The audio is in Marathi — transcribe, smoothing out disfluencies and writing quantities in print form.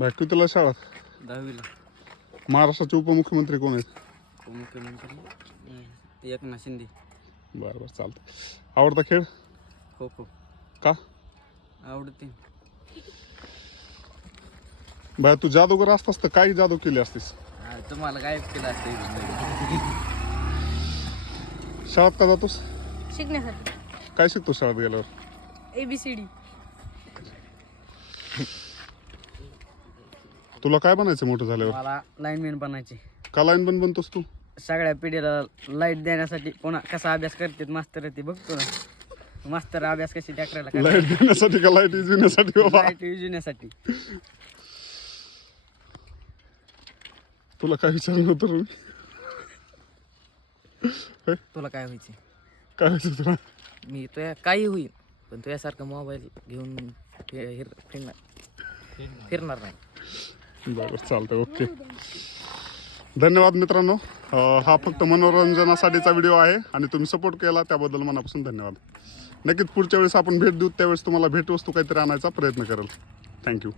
बाकी तुला शाळा 10वीला. महाराष्ट्राचे उपमुख्यमंत्री कोण आहेत? उपमुख्यमंत्री एकनाथ शिंदे. बरं बरं चालतं. आवडता खेळ? खो खो. का? आवडते. बाय तू जादूगर असतास तर काही जादू केली असतीस? तुम्हाला काय केलं असतं? शाळेत का जातोस? शिकण्यासाठी. काय शिकतो शाळेत गेल्यावर? ABCD. तुला काय बनायचं मोठं झाल्यावर? मला लाईनमॅन बनायचे. का लाईन पण बनतोस तू? सगळ्या पिढीला लाईट देण्यासाठी. कोणा कसा अभ्यास करतात मास्तर ते बघतो ना. मास्तर अभ्यास कशी टाकरायला लाईट देण्यासाठी का लाईट विजविण्यासाठी बाबा? लाईट विजवण्यासाठी. तुला काय विचारलं होतं रे? तुला काय व्हायचे? काय व्हायचं तुला? मी तुया काही होईल पण तुझ्यासारखं मोबाईल घेऊन फिरणार नाही. बरं चालतंय. ओके धन्यवाद मित्रांनो. हा फक्त मनोरंजनासाठीचा व्हिडिओ आहे आणि तुम्ही सपोर्ट केला त्याबद्दल मनापासून धन्यवाद. नक्कीच पुढच्या वेळेस आपण भेट देऊ त्यावेळेस तुम्हाला भेटवस्तू काहीतरी आणायचा प्रयत्न करेल. थँक्यू.